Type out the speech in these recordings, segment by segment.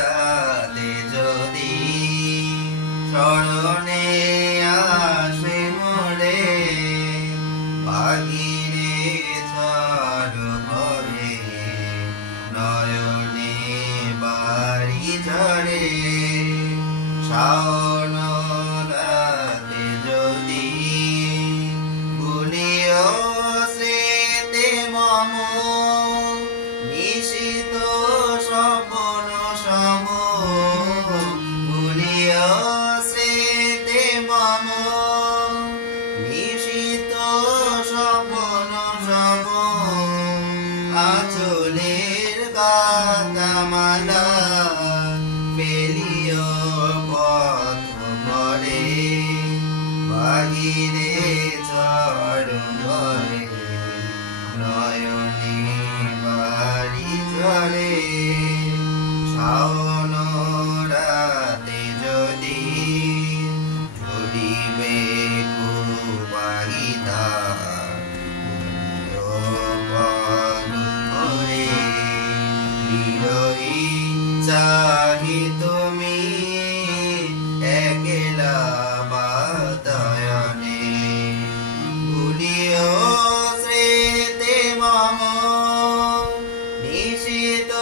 রাতে যদি স্মরণে আসে মোরে বাগিরে ঝড় ভরে নয়নে বাড়ি ঝরে শাওন রাতে যদি ভুলিও স্মৃতি মম নিশিত স্বপ্ন সম ভুলিও স্মৃতি মম নিশিত স্বপ্ন সম আঁচলের গাথামালা পেলিও পথ ভরে বাহিরে ঝড় ভরে নয়নে বাড়ি ঝরে শাওন রাতে যদি ঝরিবে কুবাহিতা ধরে বিরহী চাহি তুমি একলা বাতায়নে ভুলিও স্মৃতি মম নিশিত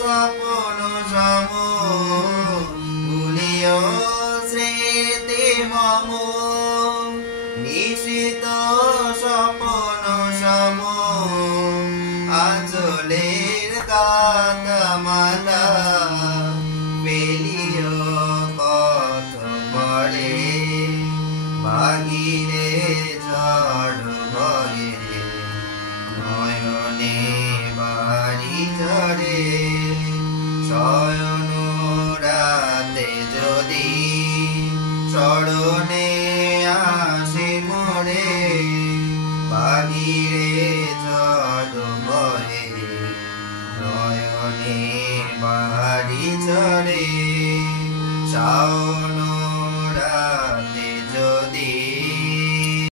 স্বপ্ন সম ভুলিও স্মৃতি মম নিশিত স্বপ্ন সম আঁচলের গাথামালা পেলিও পথ ভরে বাহিরে ঝড় ভরে নয়নে বাড়ি ঝরে শয়ন রাতে যদি স্মরণে আসে মোরে বাহিরে ঝড় ভরে নয়নে বাড়ি ঝরে শাওন রাতে